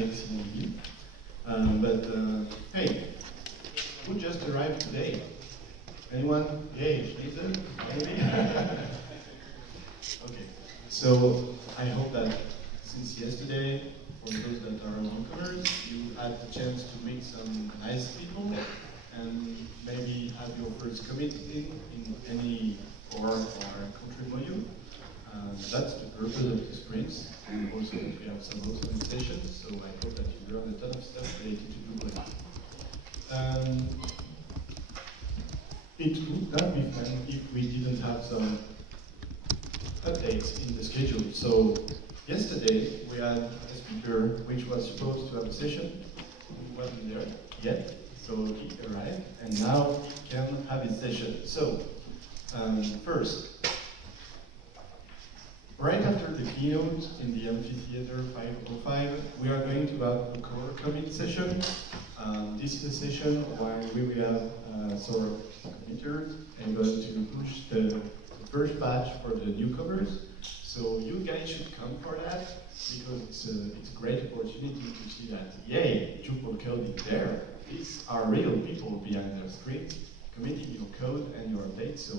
Alexis Monville. Hey, who just arrived today? Anyone? Yay, Schnitzel? Maybe? Okay, so I hope that since yesterday, for those that are newcomers, you had the chance to meet some nice people and maybe have your first commit in any core or country module. That's the purpose of the sprints, and also that we have some awesome sessions, so I hope that you learn a ton of stuff related to Drupal. It would not be fun if we didn't have some updates in the schedule. So yesterday we had a speaker which was supposed to have a session, who wasn't there yet, so he arrived, and now he can have his session. So first, right after the keynote in the amphitheater 505, we are going to have a core commit session. This is a session where we will have sort of committers able to push the first batch for the newcomers. So you guys should come for that, because it's a great opportunity to see that, yay, Drupal code is there. These are real people behind the screen, committing your code and your updates. So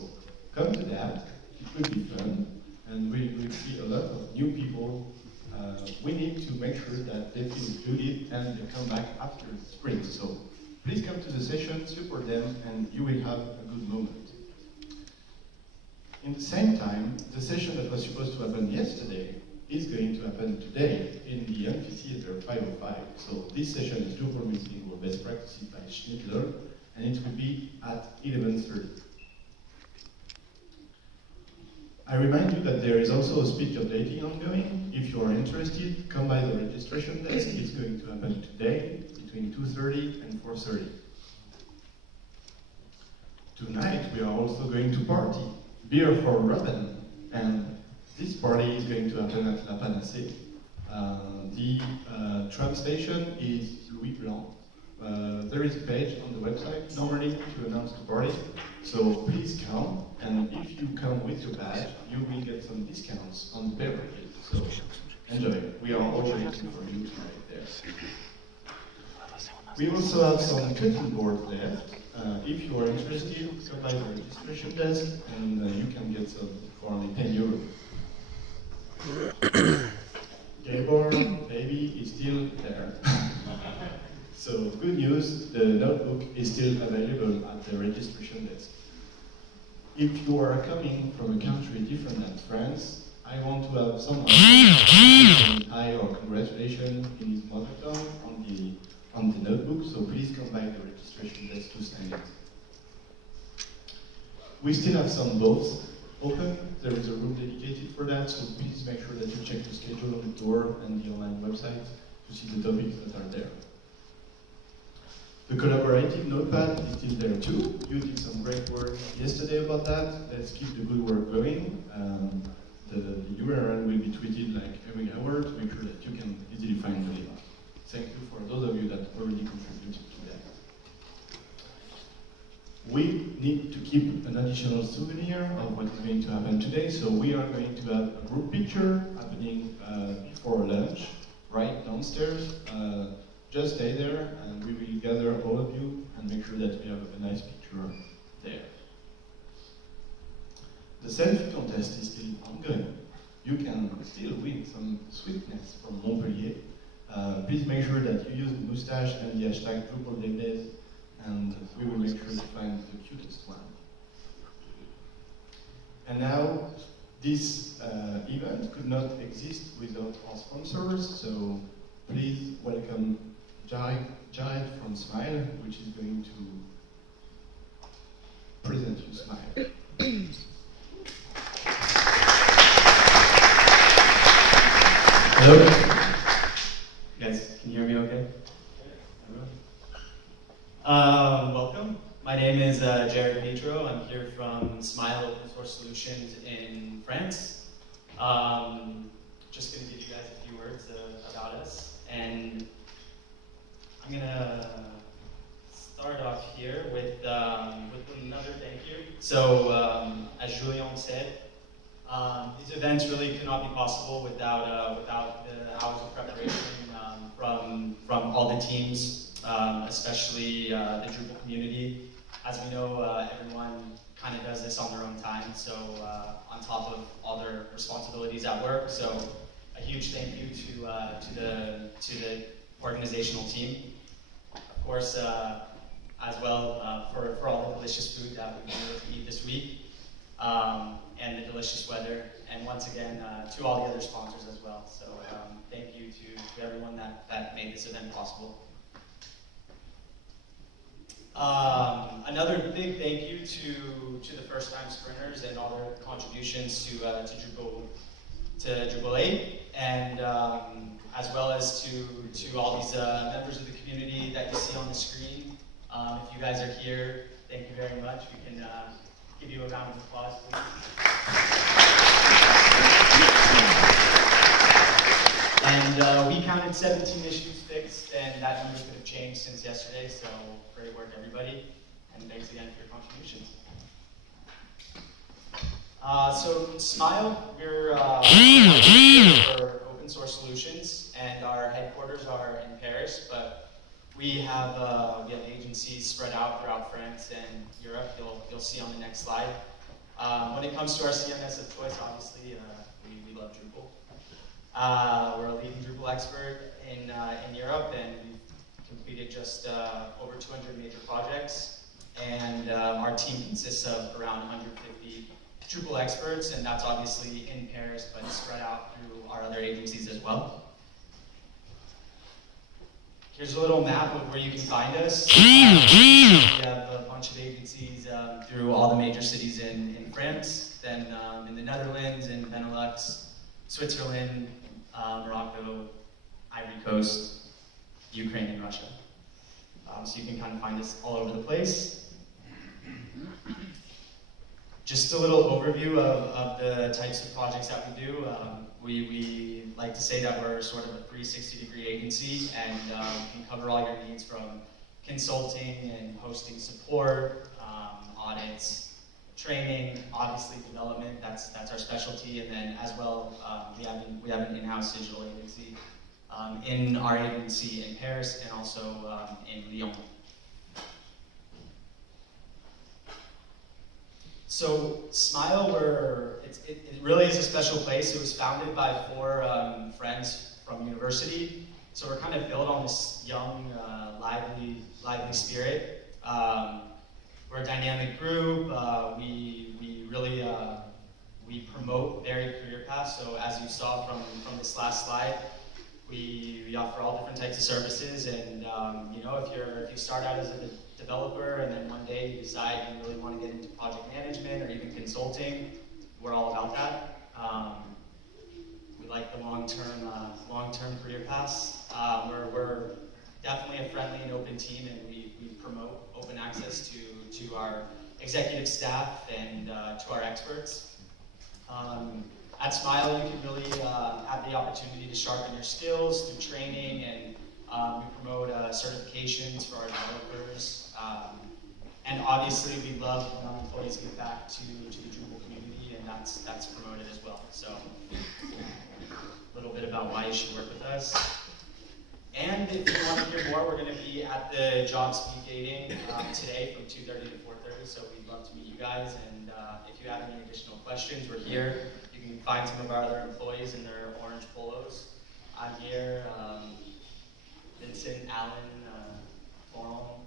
come to that, it will be fun. And we will see a lot of new people. We need to make sure that they feel included and they come back after the sprint. So please come to the session, support them, and you will have a good moment. In the same time, the session that was supposed to happen yesterday is going to happen today in the amphitheater 505. So this session is Drupal meeting or best practices by Schnitzel, and it will be at 11:30. I remind you that there is also a speed updating ongoing. If you are interested, come by the registration desk. It's going to happen today between 2:30 and 4:30. Tonight we are also going to party. Beer for Robin. And this party is going to happen at La Panacée. The tram station is Louis Blanc. There is a page on the website normally to announce the party, so please come, and if you come with your badge, you will get some discounts on the beverages, so enjoy. We are all waiting for you tonight there. We also have some cutting boards left. If you are interested, come by the registration desk, and you can get some for only €10. Gabor, baby, is still there. So good news, the notebook is still available at the registration desk. If you are coming from a country different than France, I want to have some hi or congratulations in his mother tongue on the notebook, so please come by the registration desk to sign it. We still have some booths open. There is a room dedicated for that, so please make sure that you check the schedule on the door and the online website to see the topics that are there. The collaborative notepad is still there too. You did some great work yesterday about that. Let's keep the good work going. The URL will be tweeted like every hour to make sure that you can easily find the link. Thank you for those of you that already contributed to that. We need to keep an additional souvenir of what is going to happen today, so we are going to have a group picture happening before lunch, right downstairs. Just stay there, and we will gather all of you and make sure that we have a nice picture there. The selfie contest is still ongoing. You can still win some sweetness from Montpellier. Please make sure that you use the moustache and the hashtag DrupalDaydays, and we will make sure to find the cutest one. And now, this event could not exist without our sponsors, so please welcome Jared from Smile, which is going to present you Smile. Hello? Guys, can you hear me okay? Welcome. My name is Jared Petro. I'm here from Smile Open Source Solutions in France. Just going to give you guys a few words about us. And I'm going to start off here with another thank you. So, as Julien said, these events really could not be possible without the hours of preparation from the teams, especially the Drupal community. As we know, everyone kind of does this on their own time, so on top of all their responsibilities at work. So a huge thank you to the organizational team. Of course, as well for all the delicious food that we've been able to eat this week, and the delicious weather, and once again to all the other sponsors as well. So thank you to everyone that made this event possible. Another big thank you to the first-time sprinters and all their contributions to Drupal 8, and as well as to all these members of the community that you see on the screen. If you guys are here, thank you very much. We can give you a round of applause, please. And we counted 17 issues fixed, and that number could have changed since yesterday, so great work, everybody. And thanks again for your contributions. So Smile, we're for open source solutions, and our headquarters are in Paris, but we have agencies spread out throughout France and Europe. You'll see on the next slide. When it comes to our CMS of choice, obviously we love Drupal. We're a leading Drupal expert in Europe, and we've completed just over 200 major projects. And our team consists of around 150 Drupal experts, and that's obviously in Paris, but spread out through our other agencies as well. Here's a little map of where you can find us. We have a bunch of agencies through all the major cities in France, then in the Netherlands, in Benelux, Switzerland, Morocco, Ivory Coast, Ukraine, and Russia. So you can kind of find us all over the place. Just a little overview of the types of projects that we do. We like to say that we're sort of a 360-degree agency, and we can cover all your needs from consulting and hosting support, audits, training, obviously development. That's our specialty, and then as well we have an in-house digital agency in our agency in Paris and also in Lyon. So Smile, it really is a special place. It was founded by 4 friends from university. So we're kind of built on this young, lively spirit. We're a dynamic group. We really promote varied career paths. So as you saw from this last slide, we offer all different types of services. And if you start out as a developer and then one day you decide you really want to get into project management or even consulting, we're all about that. We like the long-term career paths. We're definitely a friendly and open team, and we promote open access to our executive staff and to our experts. At Smile, you can really have the opportunity to sharpen your skills through training, and we promote certifications for our developers. And obviously, we love when our employees give back to the Drupal community, and that's promoted as well. So, a little bit about why you should work with us. And if you want to hear more, we're going to be at the job speed dating today from 2:30 to 4:30. So we'd love to meet you guys. And if you have any additional questions, we're here. You can find some of our other employees in their orange polos. I'm here. Vincent, Alan, Laurent.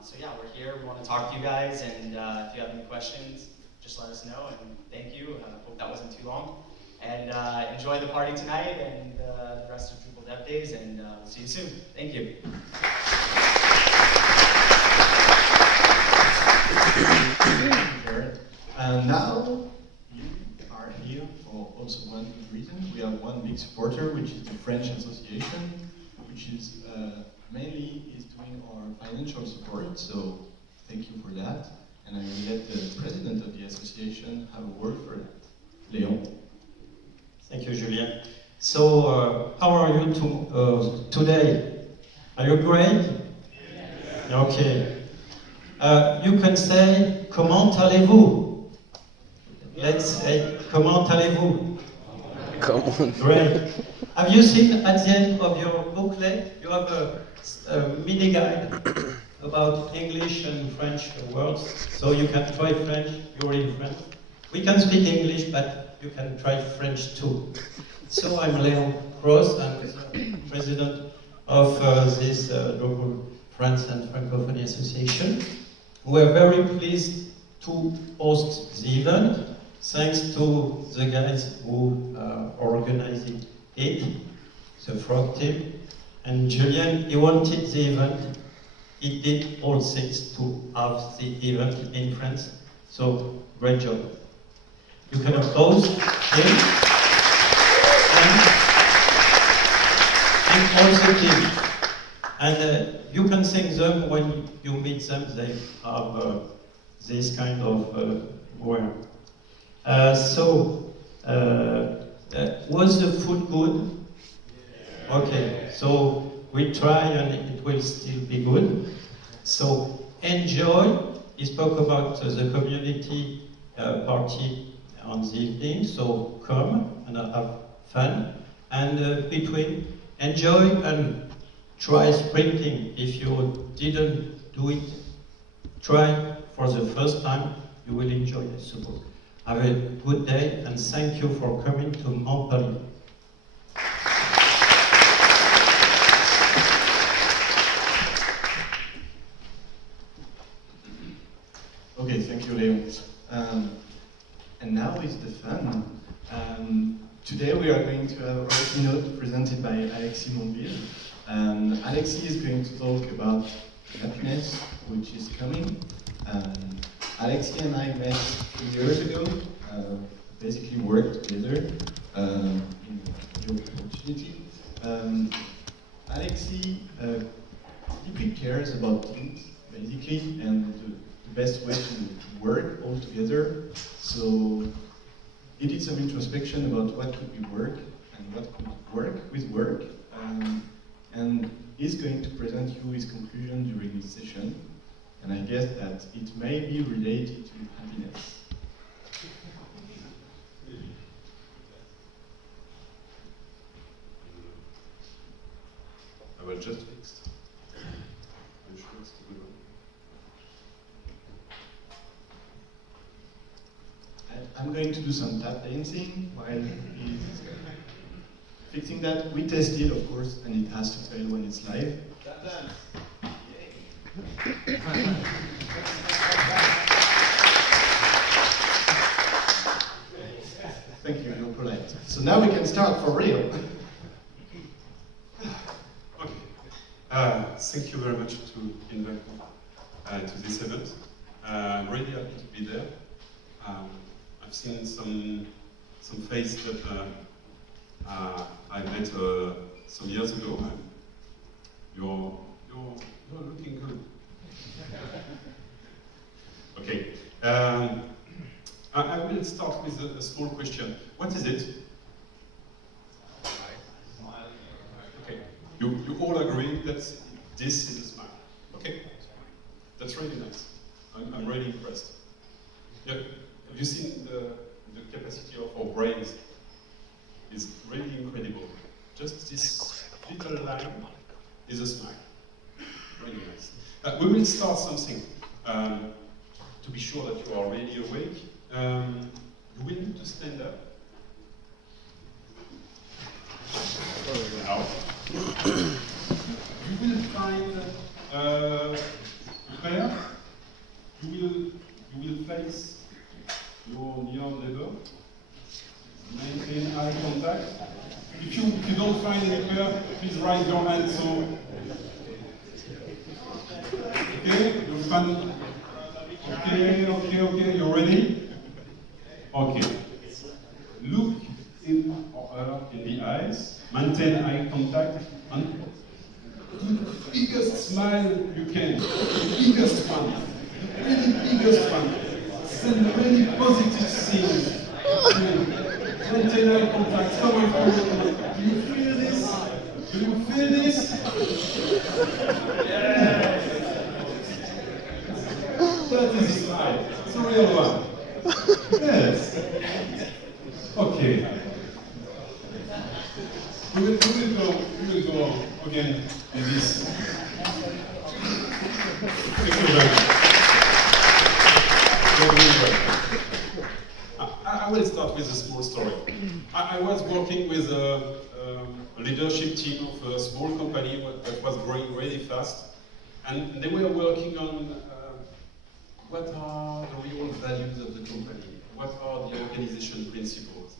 So yeah, we're here. We want to talk to you guys, and if you have any questions, just let us know. And thank you. Hope that wasn't too long. And enjoy the party tonight and the rest of Drupal Dev Days, and we'll see you soon. Thank you. Jared. And now you are here for also one good reason. We have one big supporter, which is the French Association, which is mainly is doing our financial support. So thank you for that. And I will let the president of the association have a word for that. Léon. Thank you, Julien. So, how are you today? Are you great? Yes. Okay. You can say, comment allez-vous? Let's say, comment allez-vous? Come on. Great. Have you seen at the end of your booklet, you have a mini guide about English and French words, so you can try French, you're in France. We can speak English, but you can try French too. So I'm Léon Cross, I'm the president of this local France and Francophonie Association. We're very pleased to host the event, thanks to the guys who are organizing it, the Frog team. And Julien, he wanted the event. He did all things to have the event in France. So, great job. You can applaud him and all the team. And you can thank them when you meet them. They have this kind of wear. Was the food good? Okay, so we try and it will still be good. So enjoy. He spoke about the community party on the evening, so come and have fun. And between, enjoy and try sprinting. If you didn't do it, try for the first time, you will enjoy it, I suppose. Have a good day and thank you for coming to Montpellier. Okay, thank you, Leo. And now is the fun. Today we are going to have our keynote presented by Alexis Monville. Alexis is going to talk about happiness, which is coming. Alexis and I met 3 years ago, basically worked together in a job opportunity. Alexis deeply cares about things, basically, and the best way to work all together. So he did some introspection about what could be work and what could work with work. And he's going to present you his conclusion during this session. And I guess that it may be related to happiness. I will just fix. I'm sure it's a good one. I'm going to do some tap dancing while he's fixing that. We tested, of course, and it has to fail when it's live. Tap dance. Thank you, you're polite. So now we can start for real. Okay. Thank you very much to invite me to this event. I'm really happy to be there. I've seen some faces that I met some years ago. And you're looking good. Okay. I will start with a small question. What is it? Okay. You all agree that this is a smile. Okay. That's really nice. I'm really impressed. Yeah. Have you seen the capacity of our brains? It's really incredible. Just this little line is a smile. Really nice. We will start something. To be sure that you are really awake, you will need to stand up. Now. You will find a pair. You will face your near neighbor. Maintain eye contact. If you don't find any pair, please raise your hand. So. Okay, you're fun. Okay, you ready? Okay. Look in the eyes, maintain eye contact, and the biggest smile you can, the biggest one, the really biggest one. Send really positive things. Maintain eye contact. Come on, do you feel this? Do you feel this? Yeah. That is a smile. It's a real one. Yes. Okay. again in this conclusion. I will start with a small story. I was working with a leadership team of a small company that was growing really fast, and they were working on what are the real values of the company, what are the organization principles.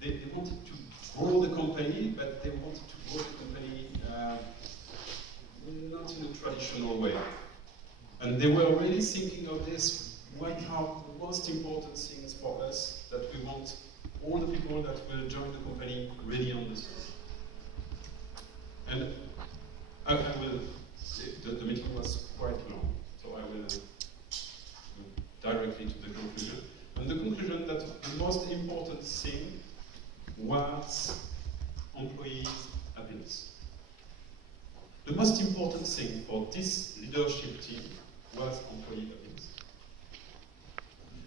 They wanted to grow the company, but they wanted to grow the company not in a traditional way. And they were really thinking of this. What are the most important things for us that we want all the people that will join the company really understand? And I will, the meeting was quite long, so I will go directly to the conclusion. And the conclusion that the most important thing was employees' happiness. The most important thing for this leadership team was employee happiness.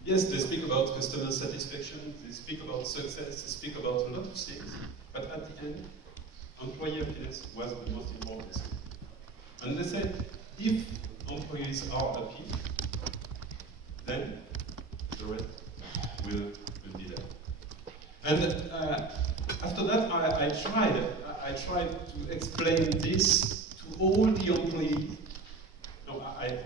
Yes, they speak about customer satisfaction, they speak about success, they speak about a lot of things, but at the end, employee happiness was the most important thing. And they said, if employees are happy, then the rest will be there. And after that, I tried to explain this to all the employees. No, I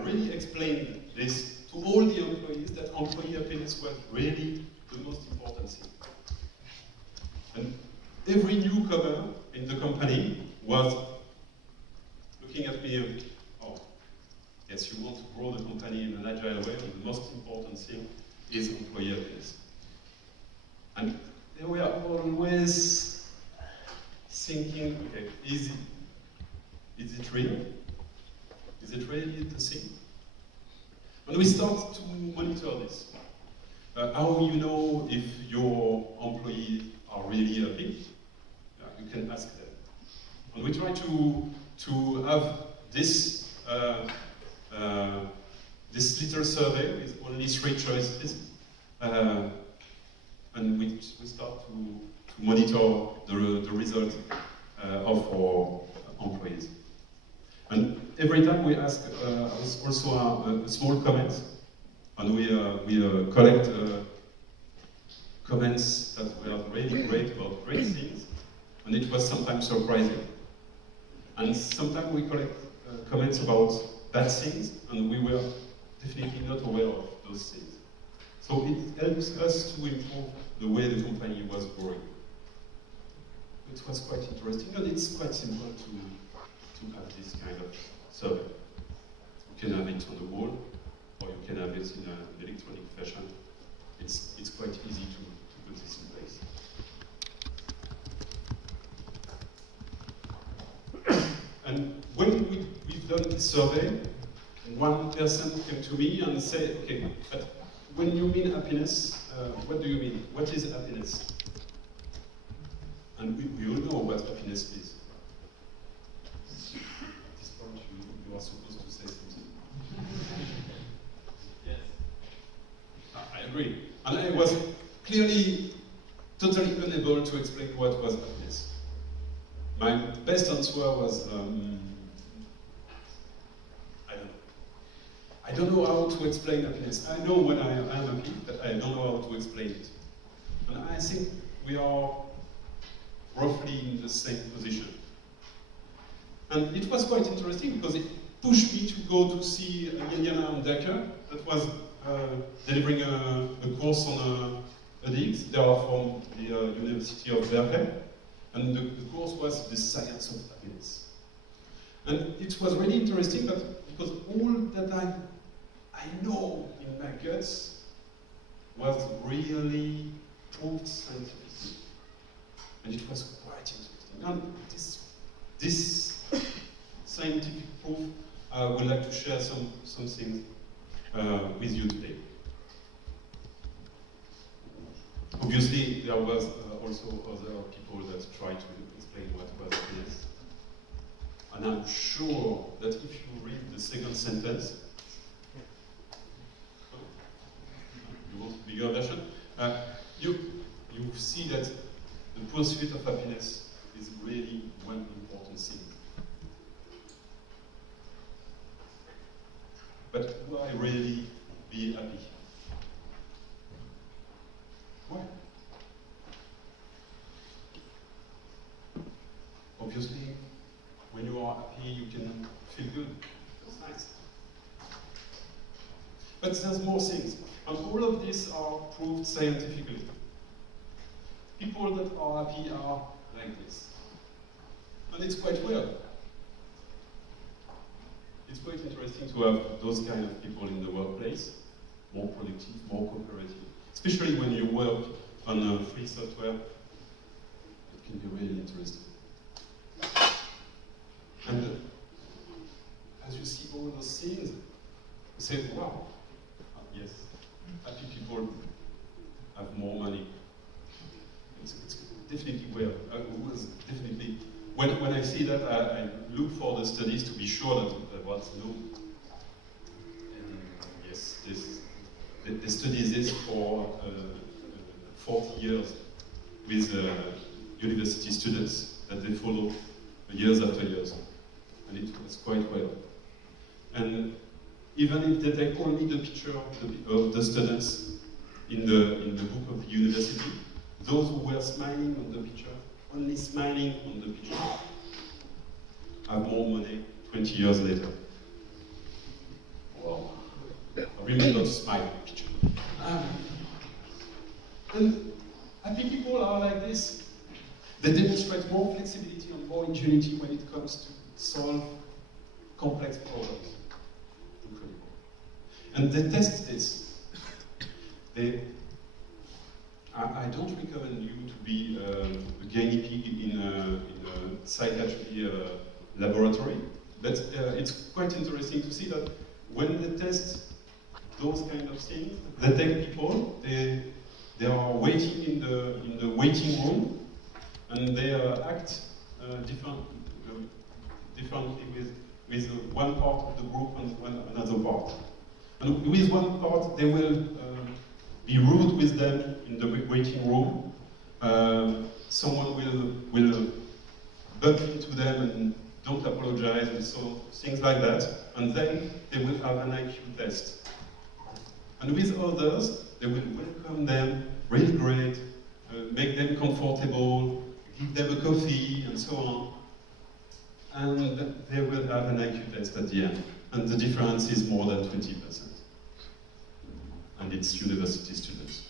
really explained this to all the employees, that employee happiness was really the most important thing. And every newcomer in the company was looking at me and, oh, yes, you want to grow the company in an agile way, and the most important thing is employee happiness. And they were always thinking, okay, is it real? Is it really the thing? And we start to monitor this. How you know if your employees are really happy? You can ask them. And we try to have this this little survey with only 3 choices, and we start to monitor the results of our employees. And every time we ask also a small comments, and we collect comments that were really great about great things, and it was sometimes surprising. And sometimes we collect comments about bad things, and we were definitely not aware of those things. So it helps us to improve the way the company was growing. It was quite interesting, and it's quite simple to have this kind of survey. You can have it on the wall, or you can have it in an electronic fashion. It's quite easy to put this in place. And when we've done this survey, one person came to me and said, okay, but when you mean happiness, what do you mean? What is happiness? And we all know what happiness is. At this point, you are supposed to say something. Yes. I agree. And I was clearly totally unable to explain what was happiness. My best answer was, I don't know how to explain happiness. I know when I am happy, but I don't know how to explain it. And I think we are roughly in the same position. And it was quite interesting because it pushed me to go to see Liliana and Dakar that was delivering a course on ADX. They are from the University of Berkeley. And the course was the science of happiness. And it was really interesting because all that I know in my guts was really proved scientifically. And it was quite interesting. And this scientific proof, I would like to share some things with you today. Obviously, there was also other people that tried to explain what was happiness. And I'm sure that if you read the second sentence, you want a bigger version, you see that the pursuit of happiness is really one important thing. But will I really be happy? Why? Obviously, when you are happy, you can feel good. That's nice. But there's more things. And all of these are proved scientifically. People that are happy are like this. And it's quite weird. It's quite interesting to have those kind of people in the workplace, more productive, more cooperative. Especially when you work on free software, it can be really interesting. And as you see all those things, you say, wow, yes, happy people have more money. It's definitely weird. Definitely. When I see that, I look for the studies to be sure that what's new. And yes, they study this for 40 years with university students that they follow years after years. And it was quite well. And even if they take only the picture of the students in the book of the university, those who were smiling on the picture, only smiling on the picture, have more money 20 years later. Wow. Remember to smile on the picture. And happy people are like this. They demonstrate more flexibility and more ingenuity when it comes to solve complex problems. Incredible. And they test this. I don't recommend you to be a guinea pig in a psychiatry laboratory, but it's quite interesting to see that when they test those kind of things, they take people, they are waiting in the waiting room, and they act differently with one part of the group and another part. And with one part, they will be rude with them in the waiting room. Someone will bump into them and don't apologize, and so things like that. And then they will have an IQ test. And with others, they will welcome them, really great, make them comfortable, give them a coffee, and so on. And they will have an IQ test at the end. And the difference is more than 20%. And it's university students.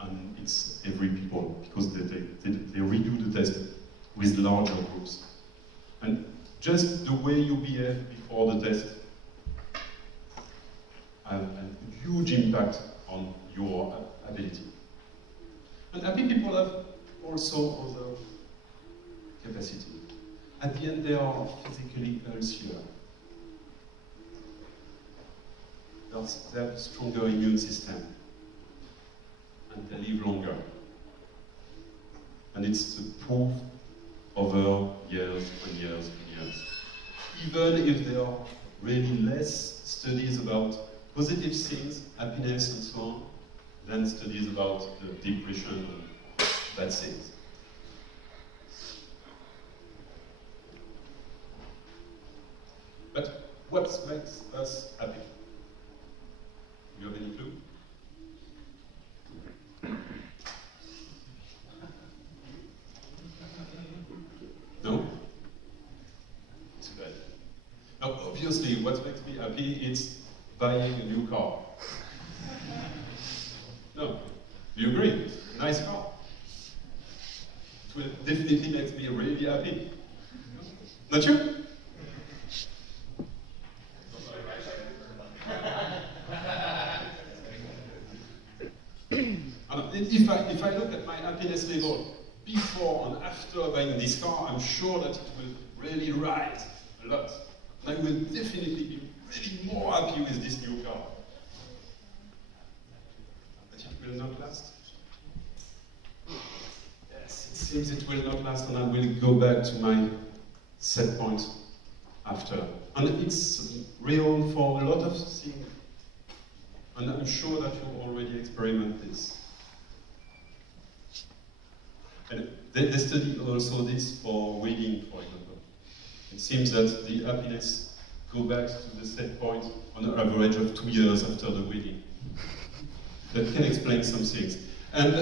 And it's every people, because they redo the test with larger groups. And just the way you behave before the test have a huge impact on your ability. And happy people have also other capacity. At the end, they are physically healthier. They have a stronger immune system, and they live longer. And it's the proof over years and years and years. Even if there are really less studies about positive things, happiness and so on, than studies about the depression and bad things. But what makes us happy? You have any clue? No? It's bad. Now, obviously, what makes me happy is buying a new car. No? Do you agree? Nice car. It will definitely make me really happy. Not you? If I look at my happiness level before and after buying this car, I'm sure that it will really rise a lot. And I will definitely be really more happy with this new car. But it will not last. Yes, it seems it will not last, and I will go back to my set point after. And it's real for a lot of things. And I'm sure that you already experiment this. And they study also this for reading, for example. It seems that the happiness go back to the set point on an average of 2 years after the wedding. That can explain some things. And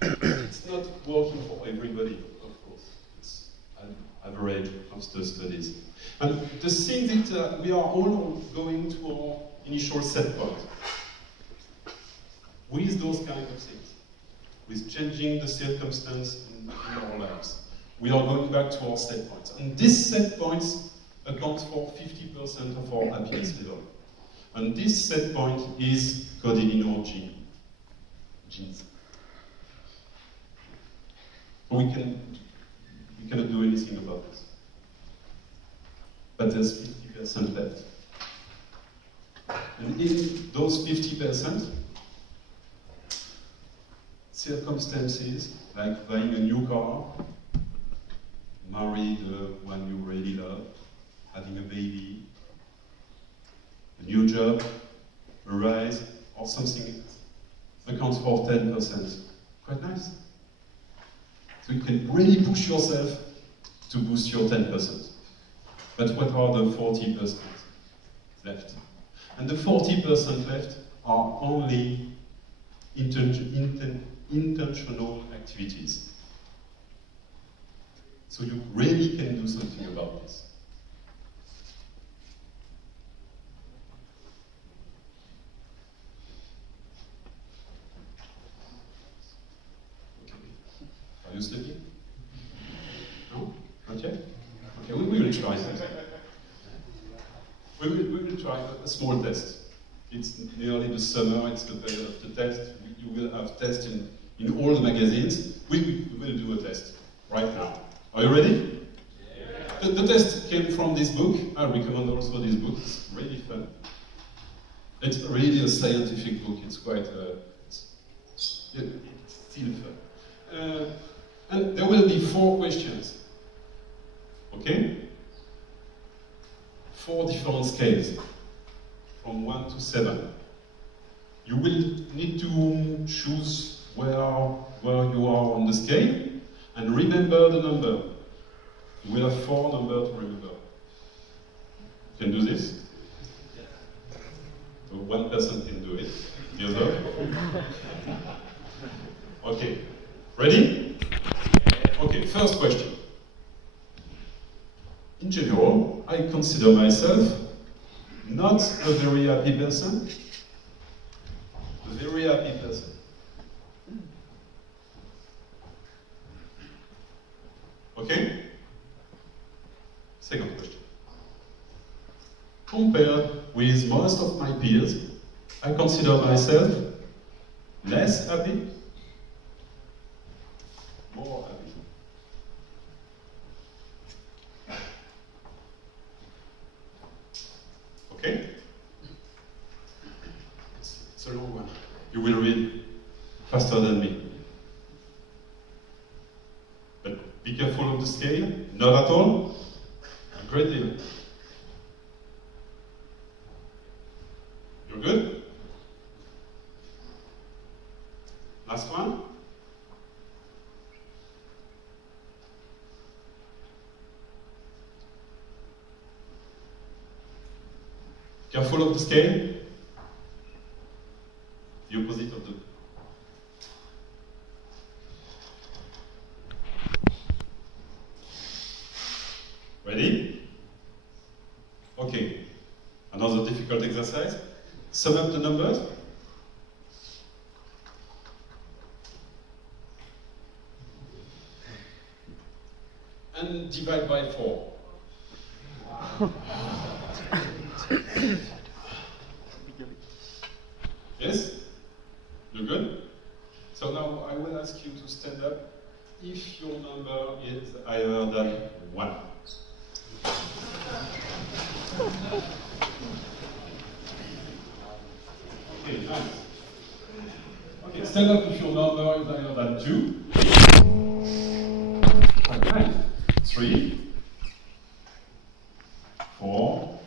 it's not working for everybody, of course. It's an average of the studies. And the thing that we are all going to our initial set point with those kind of things, with changing the circumstance in our lives. We are going back to our set points. And these set points account for 50% of our happiness level. And this set point is coded in our genes. We cannot do anything about this. But there's 50% left. And in those 50%, circumstances like buying a new car, marry the one you really love, having a baby, a new job, a rise, or something else, accounts for 10%. Quite nice. So you can really push yourself to boost your 10%. But what are the 40% left? And the 40% left are only intentional activities. So you really can do something about this. Okay. Are you sleeping? No? Not yet? Okay, we will try something. We will try a small test. It's nearly the summer, it's the period of the test. You will have tests in all the magazines. We will do a test right now. Are you ready? Yeah. The test came from this book. I recommend also this book. It's really fun. It's really a scientific book. It's quite, it's still fun. And there will be 4 questions. Okay? 4 different scales, from 1 to 7. You will need to choose where you are on the scale, and remember the number. You will have 4 numbers to remember. You can do this? So one person can do it. The other? Okay. Ready? Okay, first question. In general, I consider myself not a very happy person, a very happy person. Okay? Second question. Compared with most of my peers, I consider myself less happy, more happy. Okay? It's a long one. You will read faster than me. But be careful of the scale. Not at all. A great deal. You're good? Last one. Careful of the scale. The opposite of the... Ready? Okay. Another difficult exercise. Sum up the numbers. And divide by 4. Yes? You're good? So now I will ask you to stand up if your number is higher than 1. Okay, nice. Okay, stand up if your number is higher than 2. Quite nice. 3. 4.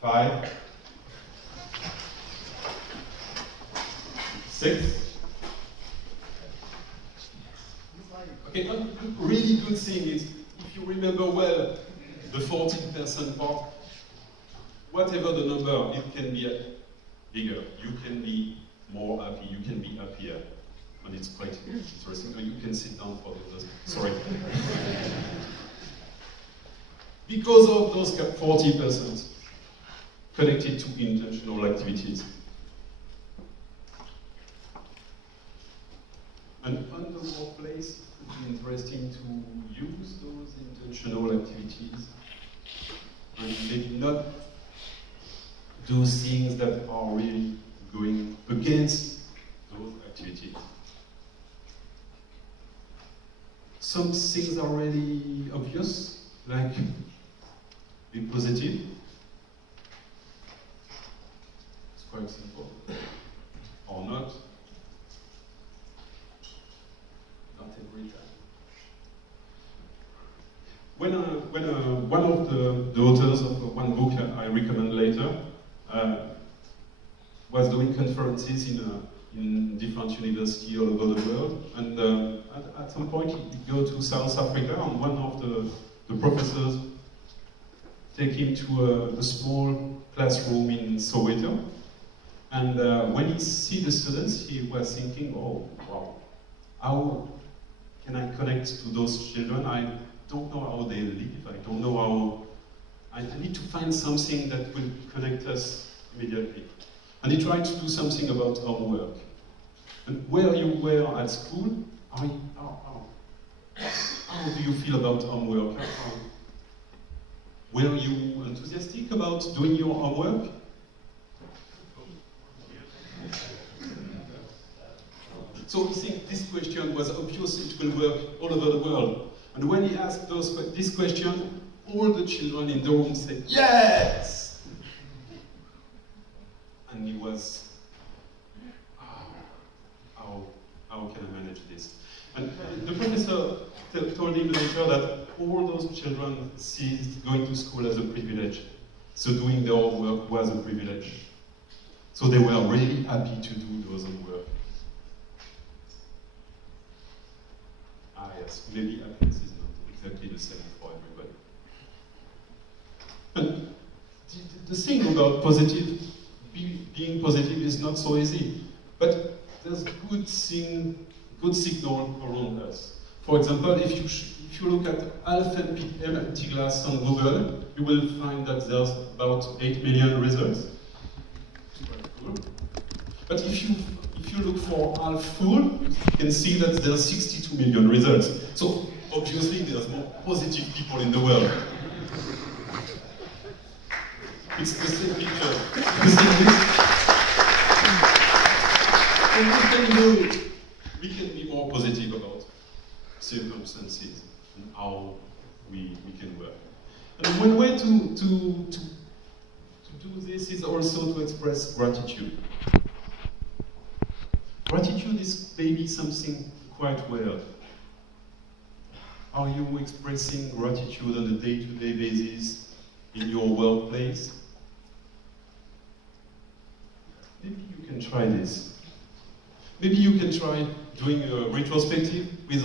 5. 6. Okay, a really good thing is, if you remember well, the 14% part, whatever the number, it can be bigger. You can be more happy, you can be happier. And it's quite interesting. You can sit down for those. Sorry. Because of those 40% connected to intentional activities. And on the workplace, it would be interesting to use those intentional activities and maybe not do things that are really going against those activities. Some things are really obvious, like be positive. It's quite simple. Or not. Not every time. When one of the authors of one book I recommend later was doing conferences in different universities all over the world, and at some point he go to South Africa, and one of the professors take him to a small classroom in Soweto, and when he see the students, he was thinking, oh wow, how can I connect to those children? I don't know how they live, I don't know how, I need to find something that will connect us immediately. And he tried to do something about homework. And where you were at school, how do you feel about homework? Were you enthusiastic about doing your homework? So I think this question was obvious, it will work all over the world. And when he asked this question, all the children in the room said, yes! And he was, how can I manage this? And the professor told him later that all those children see going to school as a privilege. So doing their homework was a privilege. So they were really happy to do those homework. Ah yes, maybe happiness is not exactly the same for everybody. And the thing about being positive is not so easy. But there's good signal around us. For example, if you look at half empty glass on Google, you will find that there's about 8 million results. But if you look for half full, you can see that there's 62 million results. So obviously there's more positive people in the world. It's the same picture. You see this? And we can be more positive about circumstances and how we can work. And one way to do this is also to express gratitude. Gratitude is maybe something quite weird. Are you expressing gratitude on a day-to-day basis in your workplace? Maybe you can try this. Maybe you can try doing a retrospective with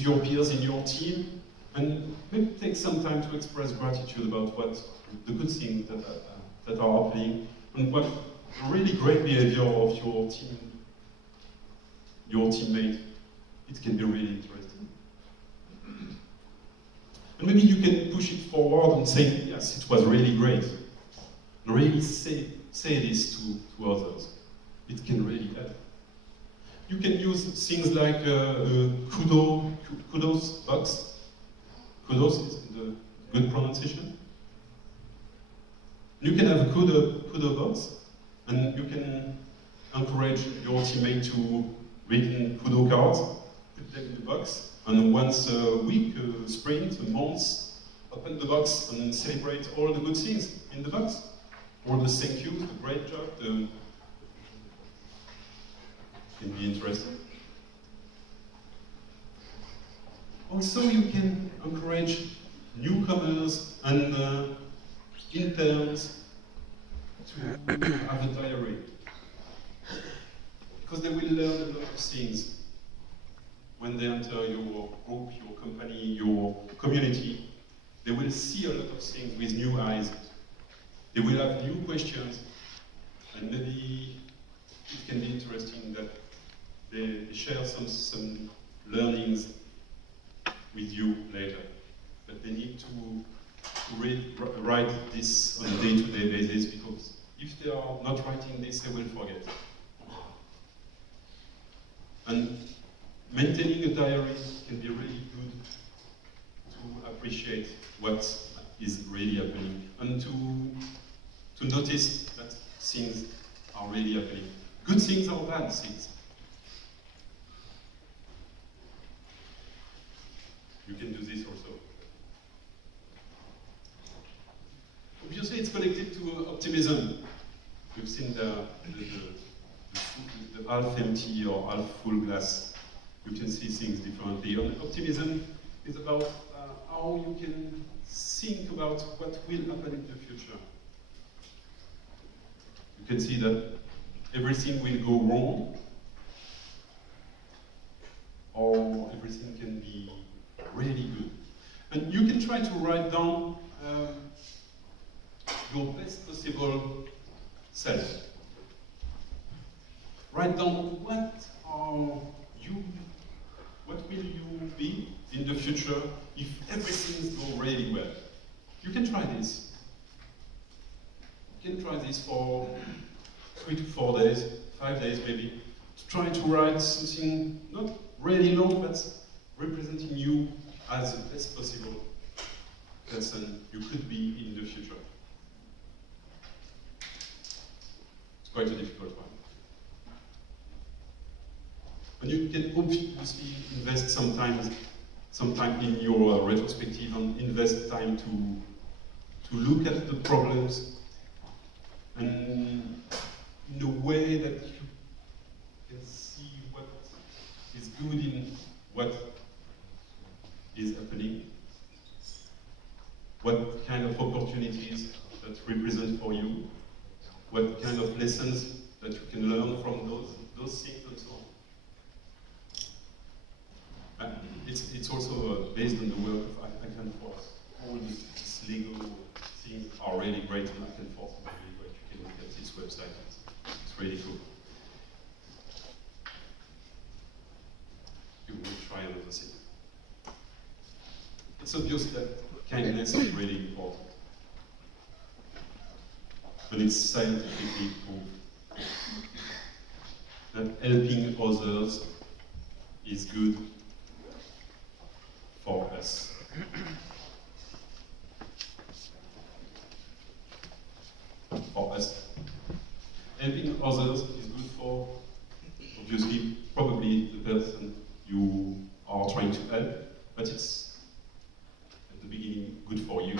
your peers in your team, and maybe take some time to express gratitude about what the good things that are happening, and what really great behavior of your teammate. It can be really interesting. And maybe you can push it forward and say, yes, it was really great. And really say this to others. It can really help. You can use things like kudos box. Kudos is the good pronunciation. You can have a kudo box, and you can encourage your teammate to read kudo cards, put them in the box, and once a week, a sprint, a month, open the box and celebrate all the good things in the box. All the thank you, the great job, can be interesting. Also, you can encourage newcomers and interns to have a diary, because they will learn a lot of things when they enter your group, your company, your community, they will see a lot of things with new eyes. They will have new questions, and maybe it can be interesting that they share some learnings with you later. But they need to write this on a day-to-day basis, because if they are not writing this, they will forget. And maintaining a diary can be really good to appreciate what is really happening and to notice that things are really happening. Good things or bad things. You can do this also. Obviously, it's connected to optimism. We've seen the half empty or half full glass. You can see things differently. And optimism is about how you can think about what will happen in the future. You can see that everything will go wrong, or everything can be really good. And you can try to write down your best possible self. Write down what will you be in the future if everything goes really well. You can try this. You can try this for 3 to 4 days, 5 days maybe, to try to write something not really long, but representing you as the best possible person you could be in the future. It's quite a difficult one. And you can obviously invest some time in your retrospective and invest time to look at the problems and in a way that you can see what is good in what is happening, what kind of opportunities that represent for you, what kind of lessons that you can learn from those things and so on. It's also based on the work of I Can Force. All these Lego things are really great on I Can Force. Really great. You can look at this website. It's really cool. You will try another thing. It's obvious that kindness is really important. And it's scientifically proved that helping others is good for us. For us. Helping others is good for, obviously, probably the person you are trying to help, but it's, at the beginning, good for you.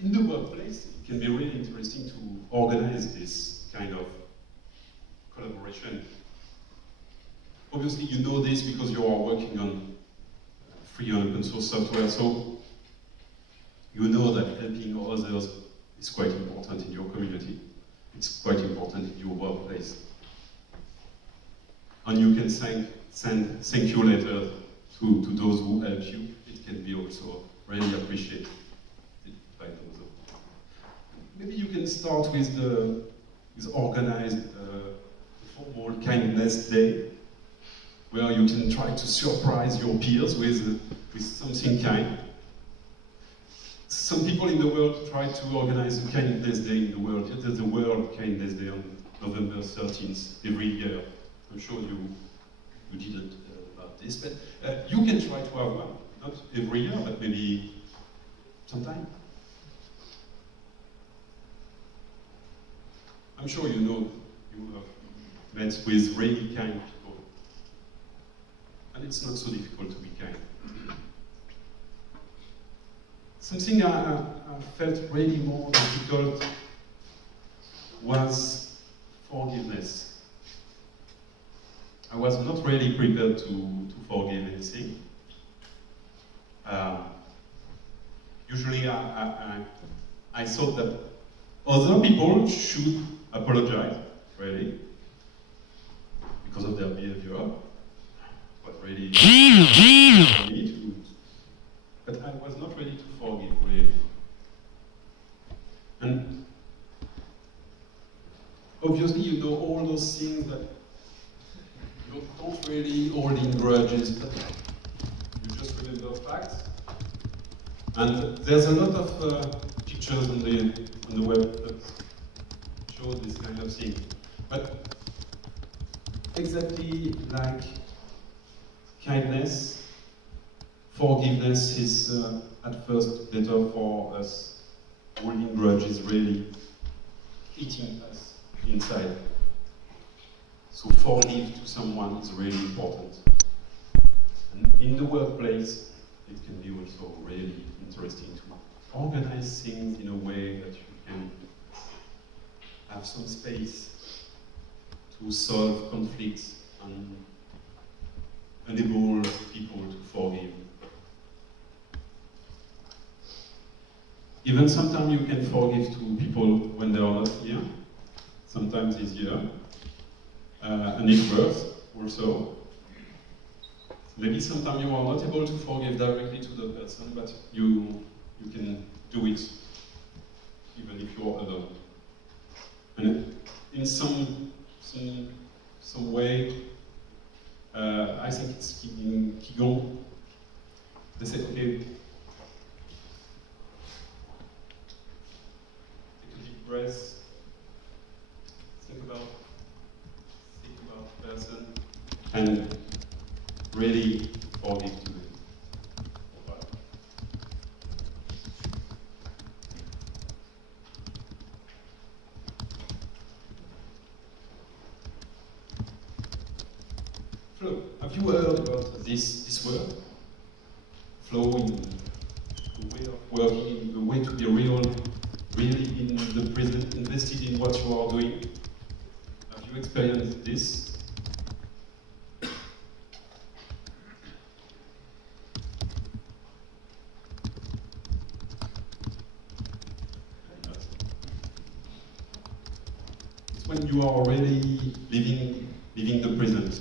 In the workplace, it can be really interesting to organize this kind of collaboration. Obviously, you know this because you are working on free and open source software, so you know that helping others is quite important in your community. It's quite important in your workplace. And you can send thank you letters to those who help you. It can be also really appreciated by those. Maybe you can start with organized formal kindness day, where you can try to surprise your peers with something kind. Some people in the world try to organize a kindness day in the world. There's the World Kindness Day on November 13th every year. I'm sure you didn't about this, but you can try to have one. Not every year, but maybe sometime. I'm sure you know you have met with really kind people. And it's not so difficult to be kind. Something I felt really more difficult was forgiveness. I was not really prepared to forgive anything. Usually I thought that other people should apologize, really. because of their behavior. It was really for me to, but I was not ready to forgive, really. And obviously, you know all those things that you don't really hold in grudges, but you just remember facts. And there's a lot of pictures on the web that show this kind of thing. But exactly like kindness, forgiveness is at first better for us. Holding grudges really eating us inside. So forgive to someone is really important. And in the workplace, it can be also really interesting to organize things in a way that you can have some space to solve conflicts and enable people to forgive. Even sometimes you can forgive to people when they are not here. Sometimes easier. And it works also. Maybe sometimes you are not able to forgive directly to the person, but you can do it even if you are alone. And in some way, I think it's in Qigong, they say, okay, take a deep breath, think about the person, and really forgive to them. Flow. Have you heard about this word? Flow in the way of working, in the way to be really in the present, invested in what you are doing. Have you experienced this? It's when you are really living the present.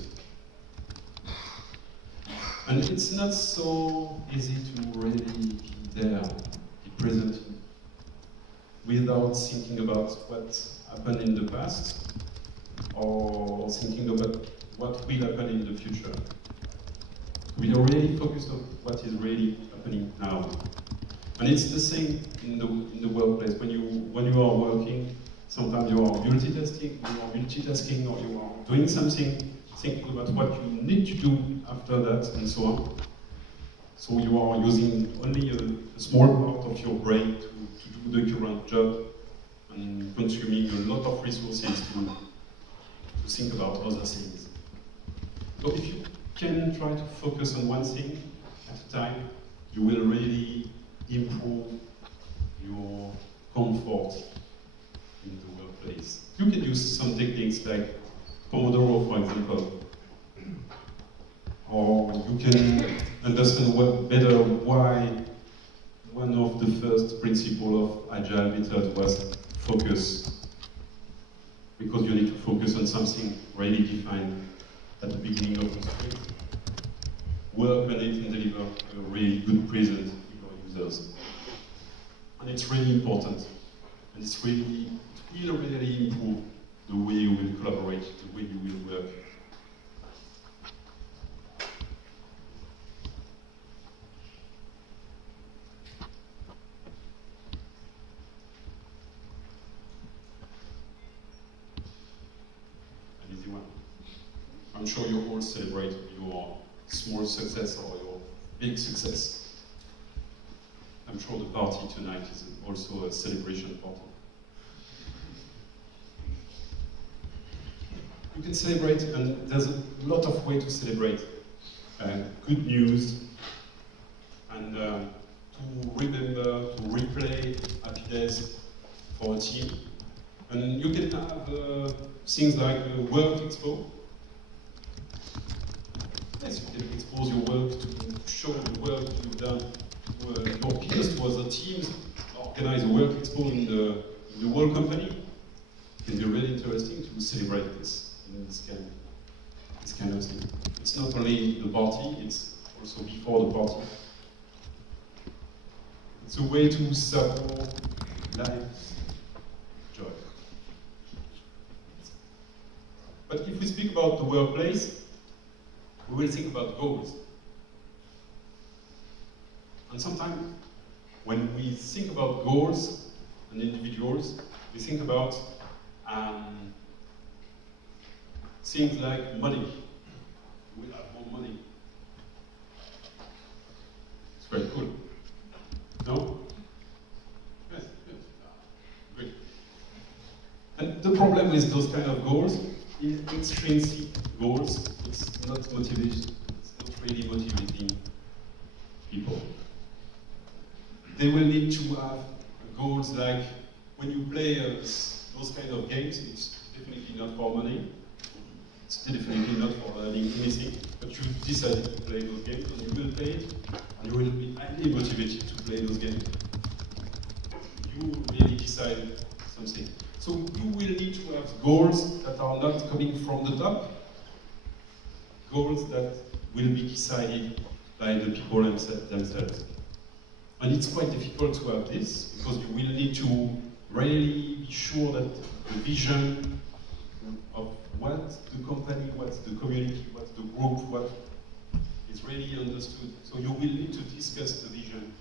And it's not so easy to really be there, be present, without thinking about what happened in the past, or thinking about what will happen in the future. We are really focused on what is really happening now. And it's the same in the workplace. When you are working, sometimes you are multitasking, or you are doing something, thinking about what you need to do after that, and so on. So you are using only a small part of your brain to do the current job, and consuming a lot of resources to think about other things. So if you can try to focus on one thing at a time, you will really improve your comfort in the workplace. You can use some techniques like Pomodoro, for example, or you can understand better why one of the first principles of Agile method was focus, because you need to focus on something really defined at the beginning of the sprint. Work on it and deliver a really good present to your users. And it's really important, and it will really improve the way you will collaborate, the way you will work. An easy one. I'm sure you all celebrate your small success or your big success. I'm sure the party tonight is also a celebration party. You can celebrate, and there's a lot of ways to celebrate. Good news, and to remember, to replay happy days for a team. And you can have things like work expo. Yes, you can expose your work to show the work you've done to your peers, to other teams, organize a work expo in the whole company. It can be really interesting to celebrate this in this kind this kind of thing. It's not only the party, it's also before the party. It's a way to support life's joy. But if we speak about the workplace, we will think about goals. And sometimes, when we think about goals and individuals, we think about things like money. We have more money. It's very cool. No? Yes, yes. Great. And the problem with those kind of goals is extrinsic goals. It's not motivation. It's not really motivating people. They will need to have goals like when you play those kind of games, it's definitely not for money. It's definitely not for learning anything, but you decided to play those games and you will play it, and you will be highly motivated to play those games. You really decided something. So you will need to have goals that are not coming from the top, goals that will be decided by the people themselves. And it's quite difficult to have this, because you will need to really be sure that the vision of what the company, what the community, what the group, what is really understood. So you will need to discuss the vision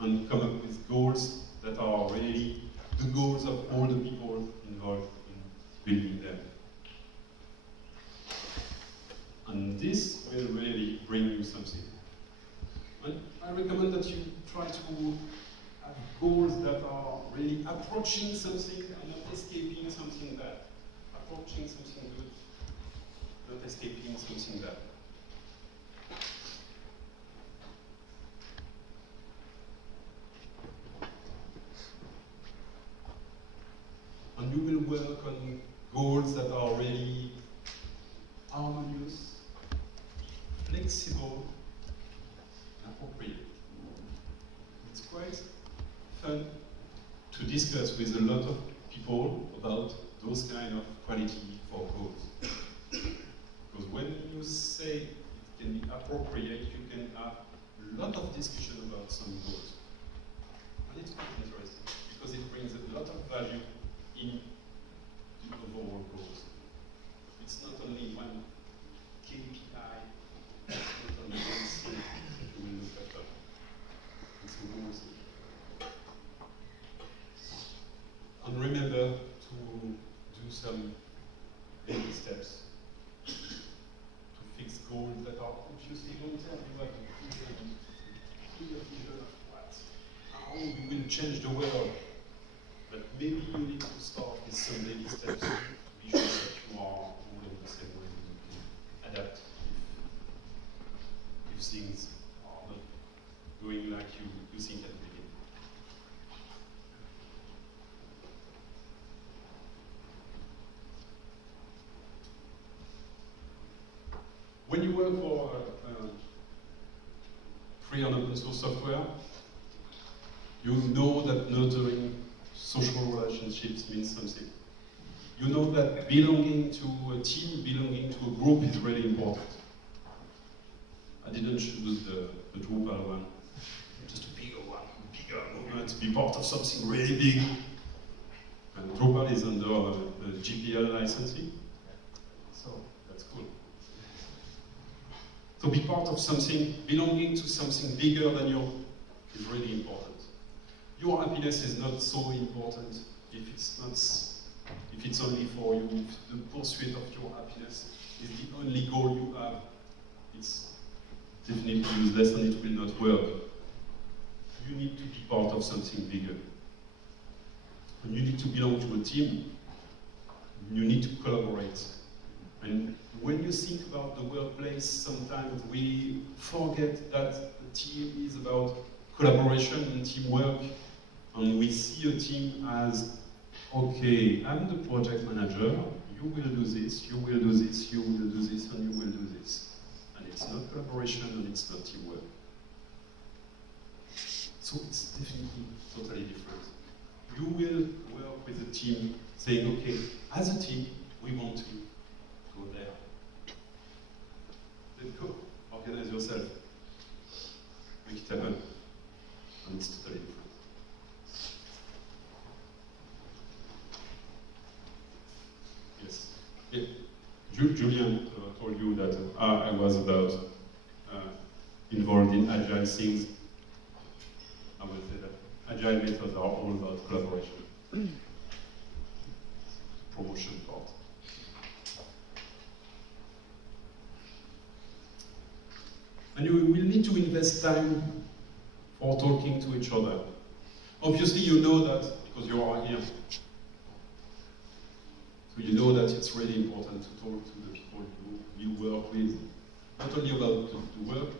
and come up with goals that are really the goals of all the people involved in building them. And this will really bring you something. And I recommend that you try to have goals that are really approaching something and not escaping something bad. Approaching something good, not escaping something bad. And you will work on goals that are really harmonious, flexible, and appropriate. It's quite fun to discuss with a lot of people about those kind of quality for goals. Because when you say it can be appropriate, you can have a lot of discussion about some goals. And it's quite interesting, because it brings a lot of value in the overall goals. It's not only one KPI, it's not only one thing that you will look at. It's a whole thing. And remember to do some baby steps to fix goals that are obviously long-term. You have a clear vision of how we will change the world. But maybe you need to start with some baby steps to be sure that you are all in the same way. You can adapt if things are not going like you think at the beginning. When you work for free and open source software, you know that nurturing social relationships means something. You know that belonging to a team, belonging to a group is really important. I didn't choose the Drupal one, just a bigger one, bigger movement, to be part of something really big. And Drupal is under the GPL licensing, so that's cool. So be part of something, belonging to something bigger than you is really important. Your happiness is not so important if it's only for you. If the pursuit of your happiness is the only goal you have, it's definitely useless and it will not work. You need to be part of something bigger. And you need to belong to a team. You need to collaborate. And when you think about the workplace, sometimes we forget that the team is about collaboration and teamwork. And we see a team as, okay, I'm the project manager, you will do this, you will do this, you will do this, and you will do this. And it's not collaboration and it's not teamwork. So it's definitely totally different. You will work with a team saying, okay, as a team, we want to go there. yourself. Make it happen. And it's totally different. Yes. Yeah. Julian told you that I was about involved in agile things. I would say that agile methods are all about collaboration. Promotion part. And you will need to invest time for talking to each other. Obviously, you know that because you are here. So you know that it's really important to talk to the people you work with, not only about the work,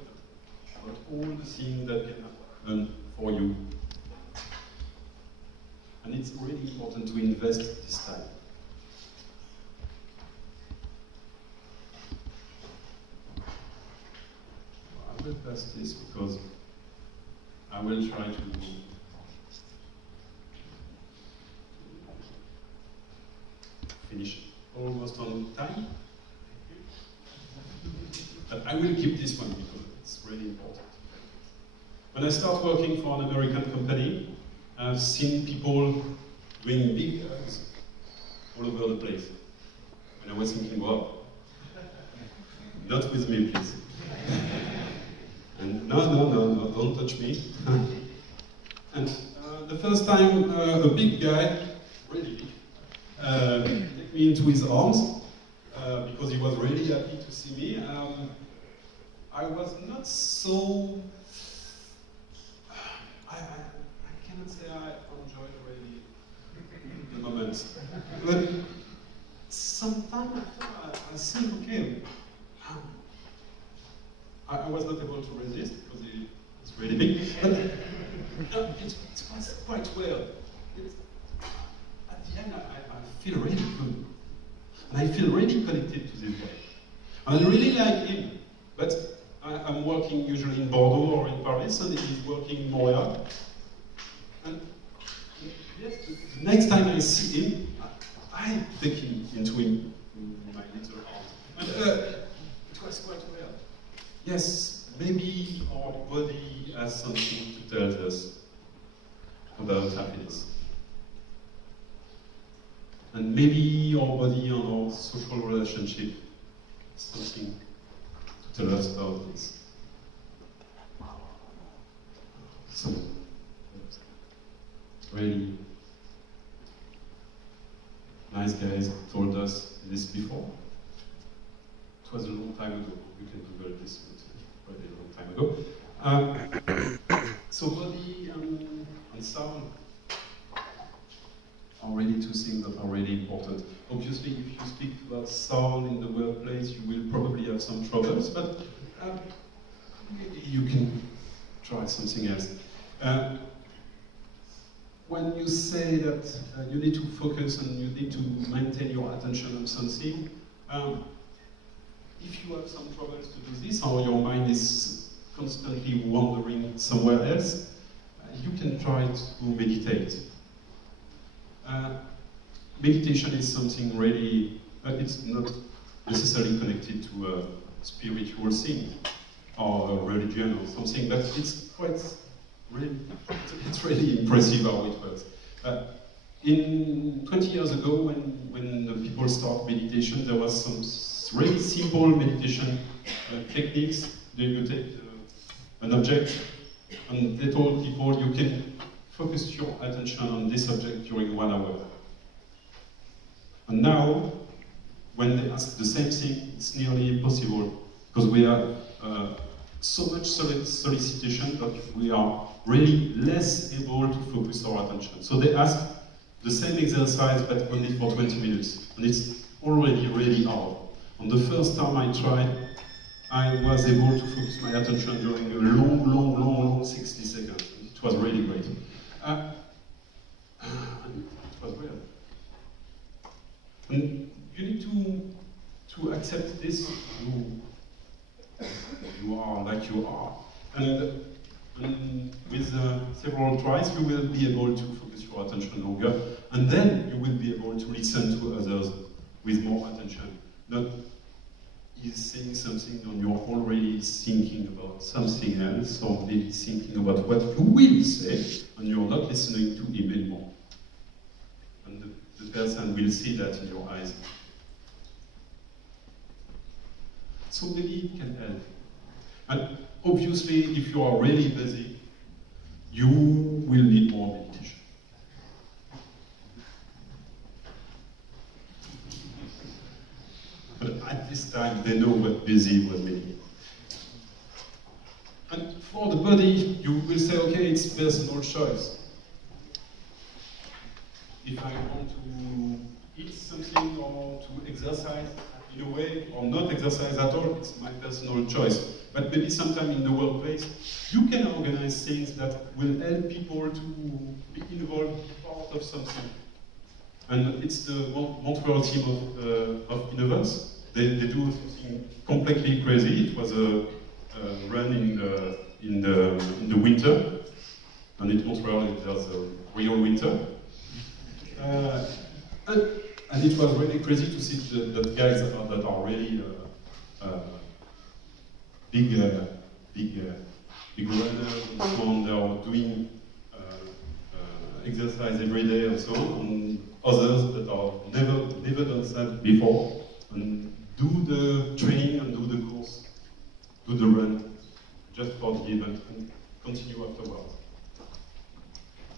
but all the things that can happen for you. And it's really important to invest this time. I will pass this because I will try to finish almost on time. But I will keep this one because it's really important. When I start working for an American company, I've seen people doing big hugs all over the place. And I was thinking, wow, not with me, please. And no, don't touch me. And the first time a big guy, really big, took me into his arms because he was really happy to see me. I was not so. I cannot say I enjoyed really the moment, but sometimes I think, okay. I was not able to resist because it's really big, but it was quite well. At the end, I feel really good. And I feel really connected to this guy. I really like him, but I'm working usually in Bordeaux or in Paris, and he's working in Montreal. And yes, the next time I see him, I take him into my little arms. And it was quite well. Yes, maybe our body has something to tell us about happiness. And maybe our body and our social relationship has something to tell us about this. So, really nice guys told us this before. It was a long time ago. You can Google this, but quite a long time ago. So body and sound are really two things that are really important. Obviously, if you speak about sound in the workplace, you will probably have some troubles, but maybe you can try something else. When you say that you need to focus and you need to maintain your attention on something, if you have some troubles to do this, or your mind is constantly wandering somewhere else, you can try to meditate. Meditation is something really, it's not necessarily connected to a spiritual thing, or a religion or something, but it's quite, really, it's really impressive how it works. In 20 years ago, when the people start meditation, there was some really simple meditation techniques. You take an object, and they told people you can focus your attention on this object during 1 hour. And now, when they ask the same thing, it's nearly impossible, because we have so much solicitation that we are really less able to focus our attention. So they ask the same exercise, but only for 20 minutes. And it's already really hard. On the first time I tried, I was able to focus my attention during a long 60 seconds. It was really great. It was weird. And you need to accept this. You are like you are. And with several tries, you will be able to focus your attention longer, and then you will be able to listen to others with more attention. Not is saying something and you're already thinking about something else, or maybe thinking about what you will say, and you're not listening to him anymore. And the person will see that in your eyes. So maybe it can help. And obviously, if you are really busy, you will need more meditation. But at this time, they know what busy was meaning. And for the body, you will say, okay, it's personal choice. If I want to eat something or to exercise in a way, or not exercise at all, it's my personal choice. But maybe sometime in the workplace, you can organize things that will help people to be involved, be part of something. And it's the Montpellier team of Innovance. They do something completely crazy. It was a run in the winter, and in Montreal there's a real winter. And it was really crazy to see the guys that are really big runners and so on. They are doing exercise every day and so on. And others that are never done that before and do the training and do the course, do the run just for the event and continue afterwards.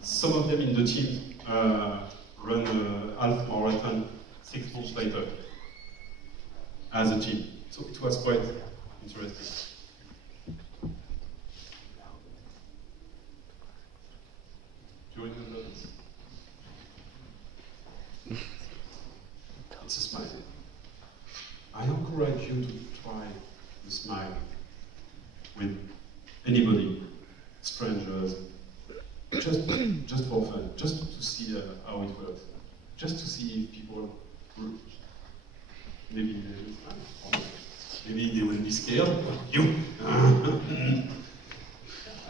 Some of them in the team run a half marathon 6 months later as a team. So it was quite interesting. Do you remember this? It's a smile. I encourage you to try the smile with anybody, strangers, just for fun, just to see how it works, just to see if people maybe they will smile, or maybe they will be scared. You,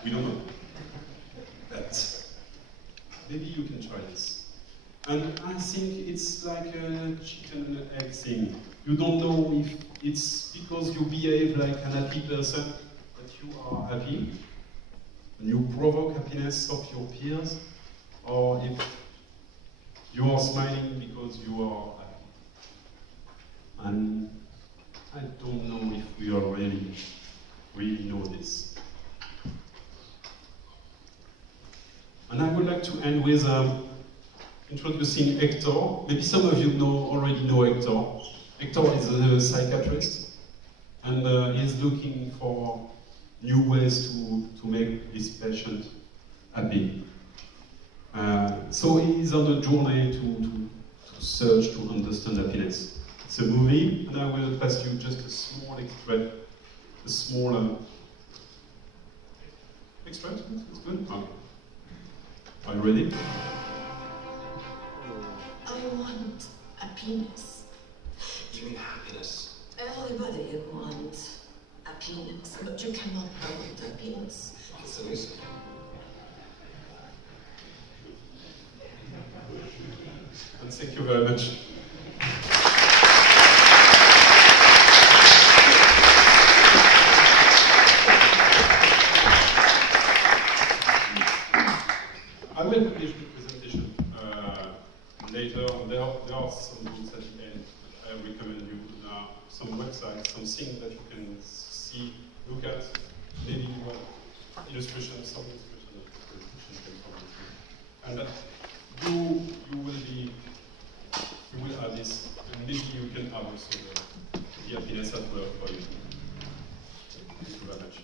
we don't know, but maybe you can try this. And I think it's like a chicken and egg thing. You don't know if it's because you behave like an happy person that you are happy, and you provoke happiness of your peers, or if you are smiling because you are happy. And I don't know if we already really know this. And I would like to end with introducing Hector. Maybe some of you already know Hector. Hector is a psychiatrist, and he's looking for new ways to make this patient happy. So he's on a journey to search to understand happiness. It's a movie, and I will pass you just a small extract. A small extract? It's good? Okay. Are you ready? I want happiness. You mean happiness? Everybody wants happiness, but you cannot want happiness. It's amazing. And thank you very much. I will finish the presentation later. There are some books at the end that I recommend you. Some websites, some things that you can see, look at. Maybe you want illustrations, some illustrations of the presentation can come. And you will have this, and maybe you can have also the happiness at work for you. Thank you very much.